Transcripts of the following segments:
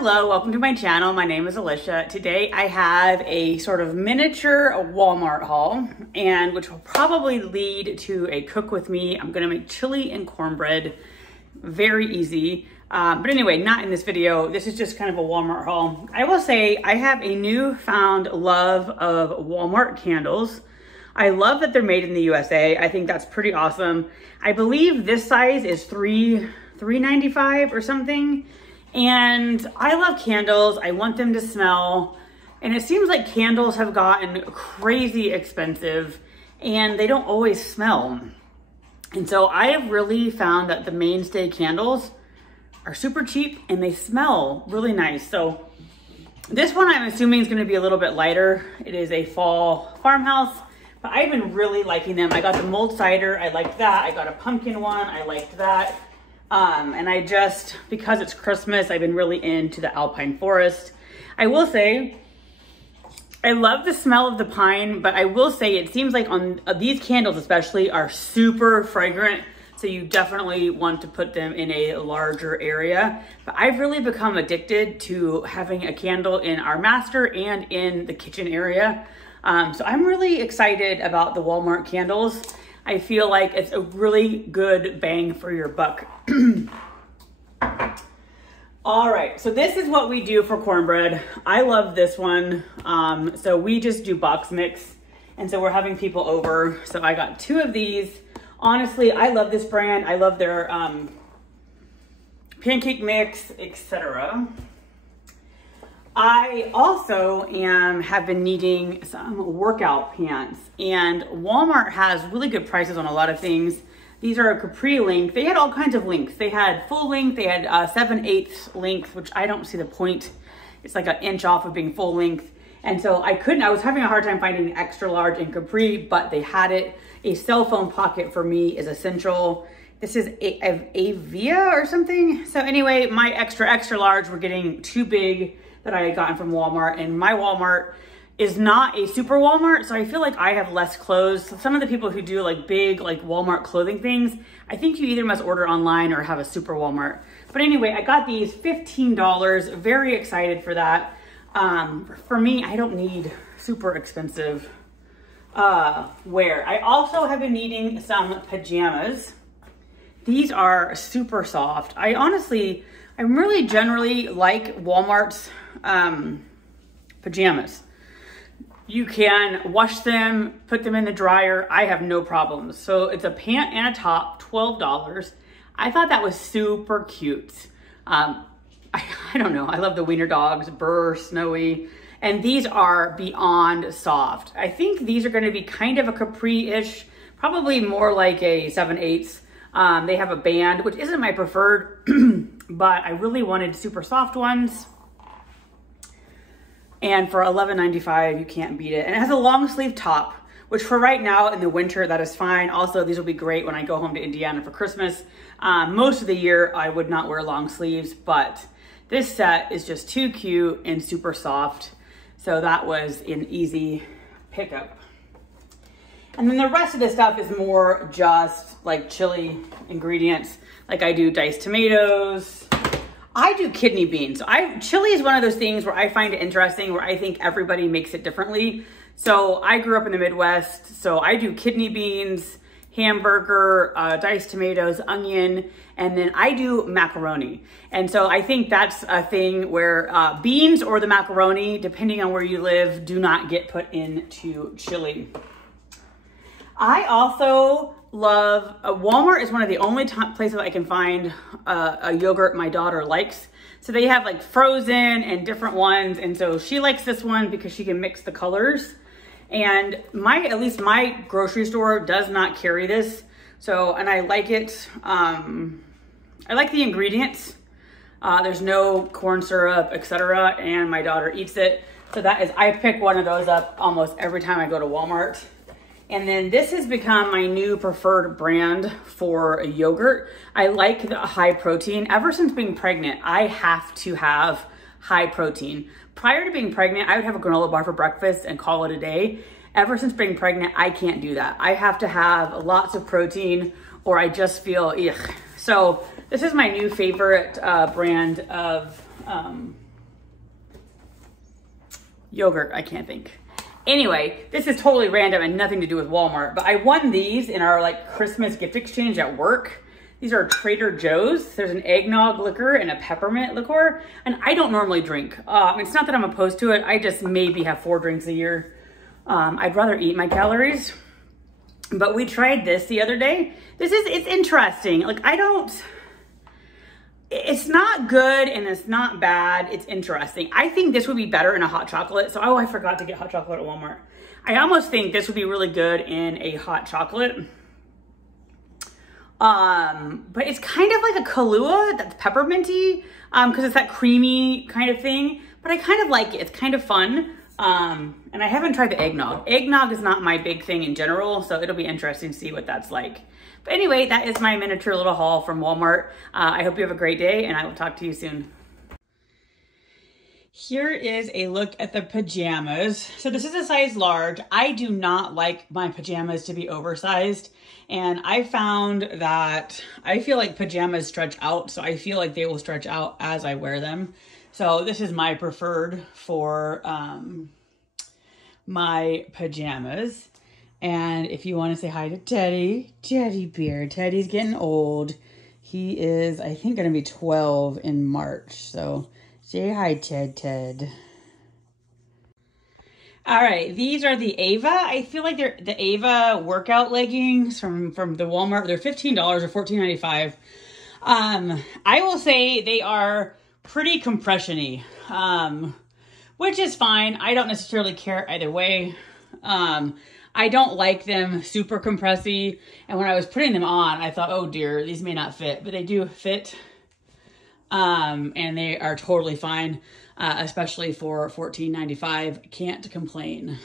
Hello, welcome to my channel. My name is Alicia. Today I have a sort of miniature Walmart haul, and which will probably lead to a cook with me. I'm gonna make chili and cornbread, very easy. But anyway, not in this video. This is just kind of a Walmart haul. I will say I have a newfound love of Walmart candles. I love that they're made in the USA. I think that's pretty awesome. I believe this size is $3.95 or something. And I love candles. I want them to smell. And it seems like candles have gotten crazy expensive and they don't always smell. And so I have really found that the mainstay candles are super cheap and they smell really nice. So this one I'm assuming is going to be a little bit lighter. It is a fall farmhouse, but I've been really liking them. I got the mulled cider. I liked that. I got a pumpkin one. I liked that. And I just, because it's Christmas, I've been really into the alpine forest. I will say, I love the smell of the pine, but I will say it seems like on these candles especially are super fragrant. So you definitely want to put them in a larger area. But I've really become addicted to having a candle in our master and in the kitchen area. So I'm really excited about the Walmart candles. I feel like it's a really good bang for your buck. All right, so this is what we do for cornbread. I love this one. So we just do box mix. And so we're having people over. So I got 2 of these. Honestly, I love this brand. I love their pancake mix, etc. I also have been needing some workout pants, and Walmart has really good prices on a lot of things. These are a capri length. They had all kinds of lengths. They had full length, they had 7/8 length, which I don't see the point. It's like an inch off of being full length. And so I was having a hard time finding extra large in capri, but they had it. A cell phone pocket for me is essential. This is Avia or something. So anyway, my extra large were getting too big that I had gotten from Walmart, and my Walmart is not a super Walmart, so I feel like I have less clothes. So some of the people who do like big like Walmart clothing things, I think you either must order online or have a super Walmart. But anyway, I got these $15, very excited for that. For me, I don't need super expensive wear. I also have been needing some pajamas. These are super soft. I really generally like Walmart's pajamas. You can wash them, put them in the dryer. I have no problems. So it's a pant and a top, $12. I thought that was super cute. I don't know. I love the wiener dogs, Burr, Snowy, and these are beyond soft. I think these are going to be kind of a capri-ish, probably more like a 7/8. They have a band, which isn't my preferred, but I really wanted super soft ones. And for $11.95, you can't beat it. And it has a long sleeve top, which for right now in the winter, that is fine. Also, these will be great when I go home to Indiana for Christmas. Most of the year, I would not wear long sleeves, but this set is just too cute and super soft. So that was an easy pickup. And then the rest of the stuff is more just like chili ingredients. Like I do diced tomatoes. I do kidney beans. Chili is one of those things where I find it interesting, where I think everybody makes it differently. So I grew up in the Midwest, so I do kidney beans, hamburger, diced tomatoes, onion, and then I do macaroni. And so I think that's a thing where beans or the macaroni, depending on where you live, do not get put into chili. I also love, Walmart is one of the only places I can find a yogurt my daughter likes. So they have like frozen and different ones. And so she likes this one because she can mix the colors. And at least my grocery store does not carry this. So, and I like it. I like the ingredients. There's no corn syrup, etc. And my daughter eats it. So I pick one of those up almost every time I go to Walmart. And then this has become my new preferred brand for yogurt. I like the high protein. Ever since being pregnant, I have to have high protein. Prior to being pregnant, I would have a granola bar for breakfast and call it a day. Ever since being pregnant, I can't do that. I have to have lots of protein or I just feel, ugh. So this is my new favorite brand of Yogurt, I can't think. Anyway, this is totally random and nothing to do with Walmart, but I won these in our like Christmas gift exchange at work. These are Trader Joe's. There's an eggnog liqueur and a peppermint liqueur, and I don't normally drink. It's not that I'm opposed to it. I just maybe have 4 drinks a year. I'd rather eat my calories, but we tried this the other day. It's interesting. Like it's not good and it's not bad. It's interesting. I think this would be better in a hot chocolate. So, I forgot to get hot chocolate at Walmart. I almost think this would be really good in a hot chocolate. But it's kind of like a Kahlua that's pepperminty, because it's that creamy kind of thing, but I kind of like it. It's kind of fun. And I haven't tried the eggnog. Eggnog is not my big thing in general, so it'll be interesting to see what that's like. But anyway, that is my miniature little haul from Walmart. I hope you have a great day, and I will talk to you soon. Here is a look at the pajamas. So this is a size large. I do not like my pajamas to be oversized. And I found that I feel like pajamas stretch out. So I feel like they will stretch out as I wear them. So this is my preferred for my pajamas. And if you want to say hi to Teddy Bear, Teddy's getting old. He is, I think, going to be 12 in March. So say hi, Ted. All right, these are the Ava. I feel like they're the Ava workout leggings from the Walmart. They're $15 or $14.95. I will say they are pretty compression-y, which is fine. I don't necessarily care either way. I don't like them super compressy. And when I was putting them on, I thought, oh dear, these may not fit, but they do fit. And they are totally fine, especially for $14.95. Can't complain.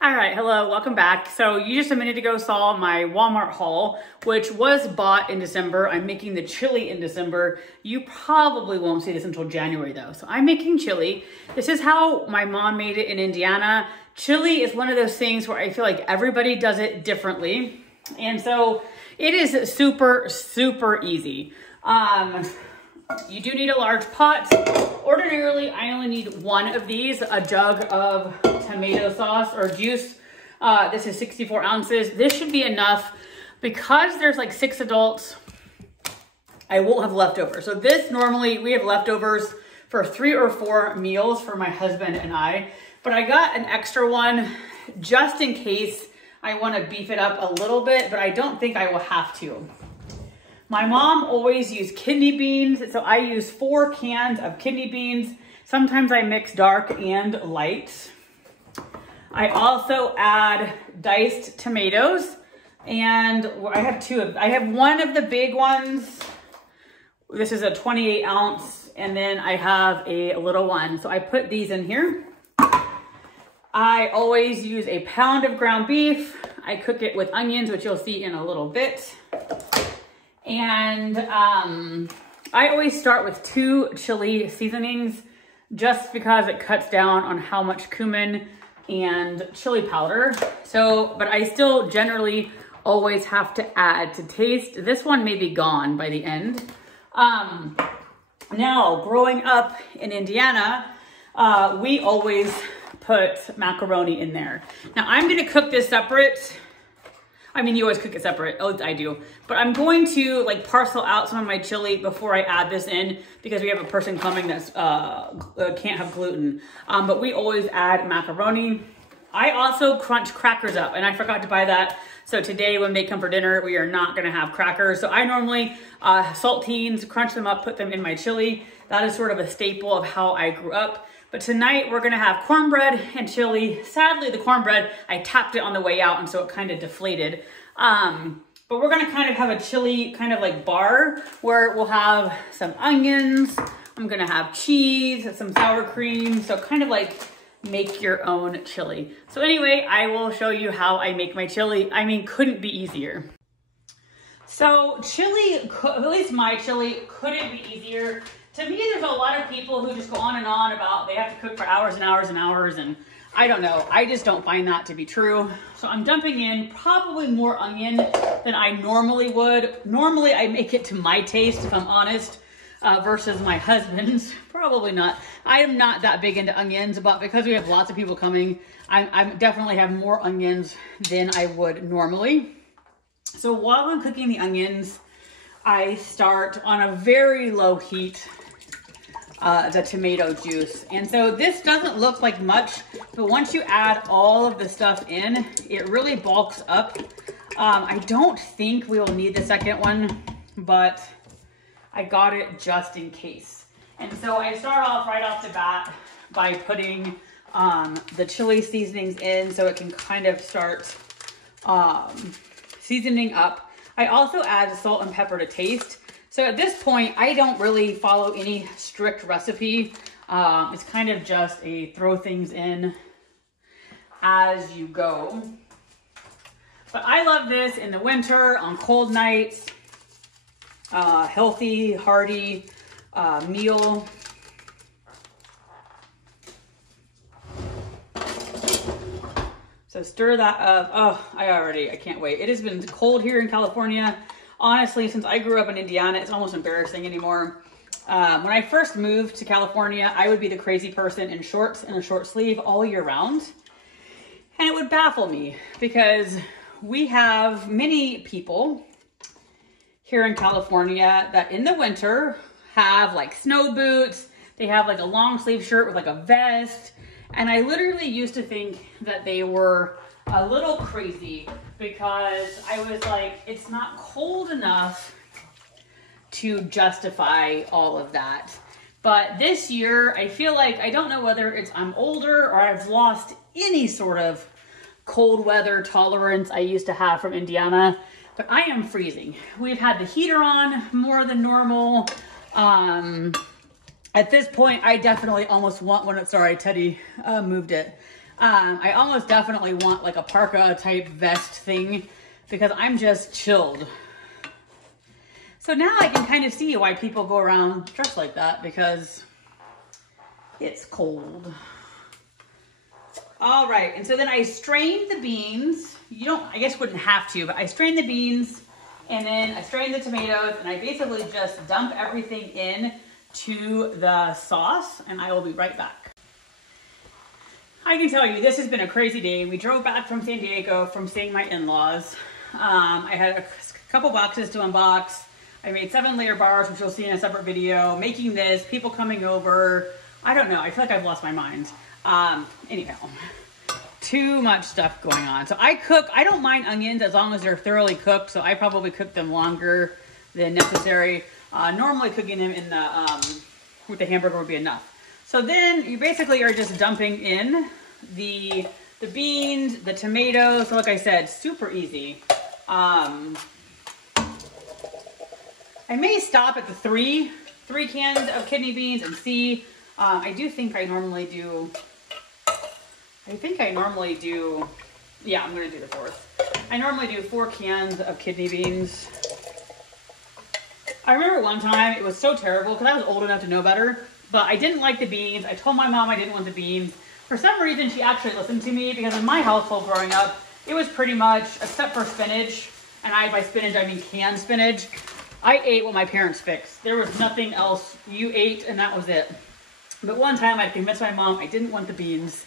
All right, hello, welcome back. So you just a minute ago saw my Walmart haul, which was bought in December. I'm making the chili in December. You probably won't see this until January though. So I'm making chili. This is how my mom made it in Indiana. Chili is one of those things where I feel like everybody does it differently. And so it is super, super easy. You do need a large pot. Ordinarily, I only need one of these, a jug of tomato sauce or juice. This is 64 ounces. This should be enough because there's like 6 adults. I won't have leftovers. So this normally we have leftovers for 3 or 4 meals for my husband and I, but I got an extra one just in case I want to beef it up a little bit, but I don't think I will have to. My mom always used kidney beans, so I use 4 cans of kidney beans. Sometimes I mix dark and light. I also add diced tomatoes, and I have 2 of them. I have one of the big ones. This is a 28 ounce, and then I have a little one. So I put these in here. I always use a pound of ground beef. I cook it with onions, which you'll see in a little bit. And I always start with 2 chili seasonings just because it cuts down on how much cumin and chili powder. So, but I still generally always have to add to taste. This one may be gone by the end. Now, growing up in Indiana, we always put macaroni in there. Now, I'm gonna cook this separate. I mean, you always cook it separate, at least I do. But I'm going to like parcel out some of my chili before I add this in because we have a person coming that's can't have gluten. But we always add macaroni. I also crunch crackers up, and I forgot to buy that. So today when they come for dinner, we are not gonna have crackers. So I normally saltines, crunch them up, put them in my chili. That is sort of a staple of how I grew up. But tonight we're gonna have cornbread and chili. Sadly, the cornbread, I tapped it on the way out and so it kind of deflated. But we're gonna kind of have a chili kind of like bar where we'll have some onions. I'm gonna have cheese, some sour cream. So kind of like make your own chili. So anyway, I will show you how I make my chili. I mean, couldn't be easier. So chili, at least my chili, couldn't be easier. To me, there's a lot of people who just go on and on about they have to cook for hours and hours and hours, and I don't know. I just don't find that to be true. So I'm dumping in probably more onion than I normally would. Normally, I make it to my taste, if I'm honest. versus my husband's. Probably not. I am not that big into onions, but because we have lots of people coming, I definitely have more onions than I would normally. So while I'm cooking the onions, I start on a very low heat the tomato juice. And so this doesn't look like much, but once you add all of the stuff in, it really bulks up. I don't think we will need the second one, but I got it just in case. And so I start off right off the bat by putting the chili seasonings in so it can kind of start seasoning up. I also add salt and pepper to taste. So at this point, I don't really follow any strict recipe. It's kind of just a throw things in as you go. But I love this in the winter, on cold nights, healthy, hearty meal. So stir that up. Oh, I can't wait. It has been cold here in California. Honestly, since I grew up in Indiana, it's almost embarrassing anymore. When I first moved to California, I would be the crazy person in shorts and a short sleeve all year round. And it would baffle me because we have many people here in California that in the winter have like snow boots. They have like a long sleeve shirt with like a vest. And I literally used to think that they were a little crazy because I was like, it's not cold enough to justify all of that. But this year, I feel like, I don't know whether it's I'm older or I've lost any sort of cold weather tolerance I used to have from Indiana, but I am freezing. We've had the heater on more than normal. At this point, I definitely almost want one. Sorry, Teddy moved it. I almost definitely want like a parka type vest thing because I'm just chilled. So now I can kind of see why people go around dressed like that because it's cold. All right, and so then I strain the beans. You don't, I guess wouldn't have to, but I strain the beans and then I strain the tomatoes and I basically just dump everything in to the sauce and I will be right back. I can tell you, this has been a crazy day. We drove back from San Diego from seeing my in-laws. I had a couple boxes to unbox. I made 7-layer bars, which you'll see in a separate video. Making this, people coming over. I don't know, I feel like I've lost my mind. Anyhow, too much stuff going on. So I cook, I don't mind onions as long as they're thoroughly cooked. So I probably cook them longer than necessary. Normally cooking them in the, with the hamburger would be enough. So then you basically are just dumping in the beans, the tomatoes. So like I said, super easy. I may stop at the three cans of kidney beans and see. I do think I normally do, yeah, I'm gonna do the fourth. I normally do 4 cans of kidney beans. I remember one time it was so terrible because I was old enough to know better, but I didn't like the beans. I told my mom I didn't want the beans. For some reason, she actually listened to me because in my household growing up, it was pretty much, except for spinach, and by spinach I mean canned spinach, I ate what my parents fixed. There was nothing else. You ate and that was it. But one time I convinced my mom I didn't want the beans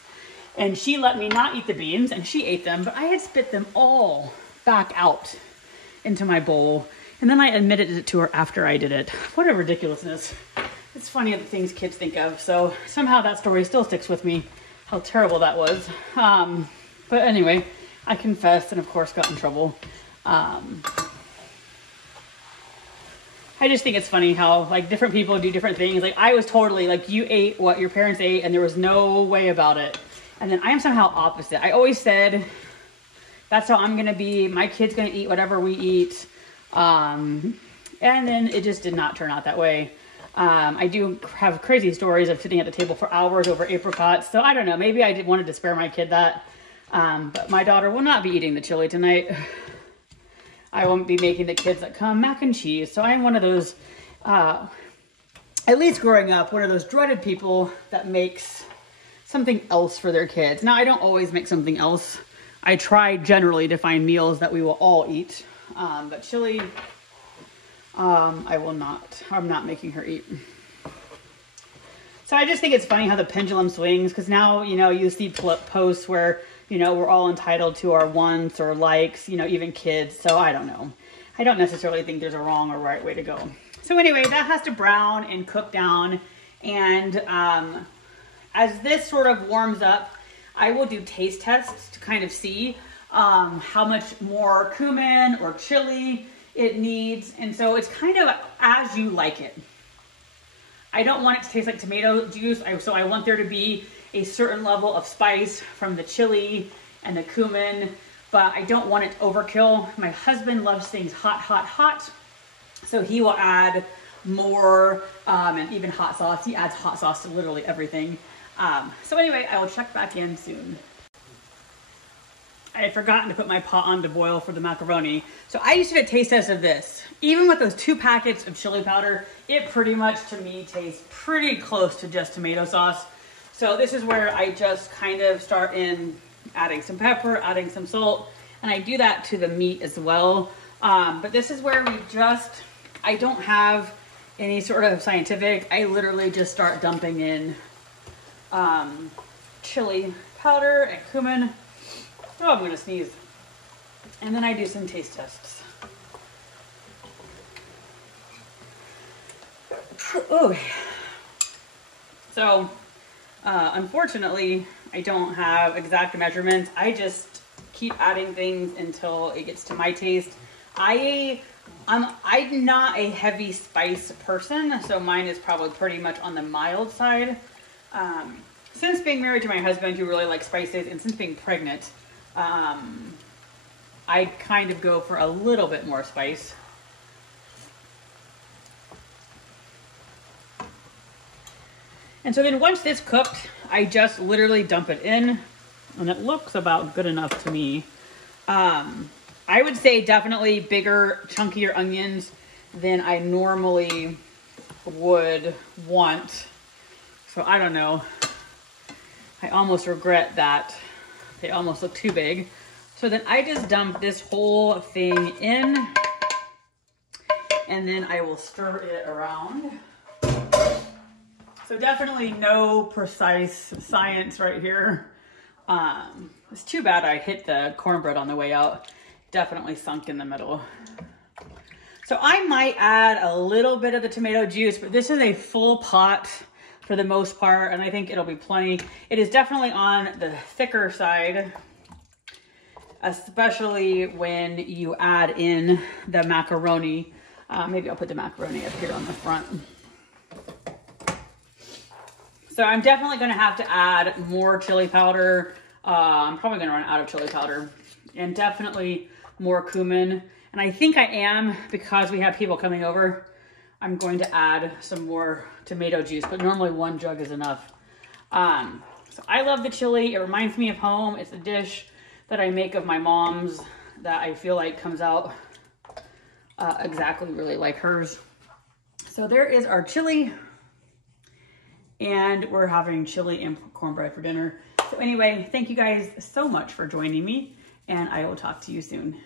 and she let me not eat the beans and she ate them, but I had spit them all back out into my bowl. And then I admitted it to her after I did it. What a ridiculousness. It's funny the things kids think of. So somehow that story still sticks with me, how terrible that was. But anyway, I confessed and of course got in trouble. I just think it's funny how like different people do different things. Like I was totally like, you ate what your parents ate and there was no way about it. And then I am somehow opposite. I always said, that's how I'm gonna be. My kid's gonna eat whatever we eat. And then it just did not turn out that way. I do have crazy stories of sitting at the table for hours over apricots. So I don't know, maybe I wanted to spare my kid that. But my daughter will not be eating the chili tonight. I won't be making the kids that come mac and cheese. So I'm one of those, at least growing up, one of those dreaded people that makes something else for their kids. Now I don't always make something else. I try generally to find meals that we will all eat. But chili, I will not. I'm not making her eat. So I just think it's funny how the pendulum swings, because now, you know, you see posts where, you know, we're all entitled to our wants or likes, you know, even kids. So I don't know. I don't necessarily think there's a wrong or right way to go. So anyway, that has to brown and cook down. And as this sort of warms up, I will do taste tests to kind of see how much more cumin or chili it needs. And so it's kind of as you like it. I don't want it to taste like tomato juice, so I want there to be a certain level of spice from the chili and the cumin, but I don't want it to overkill. My husband loves things hot, hot, hot, so he will add more, and even hot sauce. He adds hot sauce to literally everything. So anyway, I will check back in soon. I had forgotten to put my pot on to boil for the macaroni. So I used to get a taste test of this. Even with those 2 packets of chili powder, it pretty much, to me, tastes pretty close to just tomato sauce. So this is where I just kind of start in adding some pepper, adding some salt, and I do that to the meat as well. But this is where I don't have any sort of scientific, I literally just start dumping in chili powder and cumin. Oh, I'm gonna sneeze. And then I do some taste tests. Oh. So, unfortunately, I don't have exact measurements. I just keep adding things until it gets to my taste. I'm not a heavy spice person, so mine is probably pretty much on the mild side. Since being married to my husband who really likes spices, and since being pregnant, I kind of go for a little bit more spice. And so then once this cooked, I just literally dump it in, and it looks about good enough to me. I would say definitely bigger, chunkier onions than I normally would want. So I don't know. I almost regret that. They almost look too big. So then I just dump this whole thing in, and then I will stir it around. So definitely no precise science right here. It's too bad I hit the cornbread on the way out. Definitely sunk in the middle. So I might add a little bit of the tomato juice, but this is a full pot for the most part, and I think it'll be plenty. It is definitely on the thicker side, especially when you add in the macaroni. Maybe I'll put the macaroni up here on the front. So I'm definitely gonna have to add more chili powder. I'm probably gonna run out of chili powder, and definitely more cumin. And I think I am, because we have people coming over, I'm going to add some more tomato juice, but normally 1 jug is enough. So I love the chili. It reminds me of home. It's a dish that I make of my mom's that I feel like comes out exactly really like hers. So there is our chili, and we're having chili and cornbread for dinner. So anyway, thank you guys so much for joining me, and I will talk to you soon.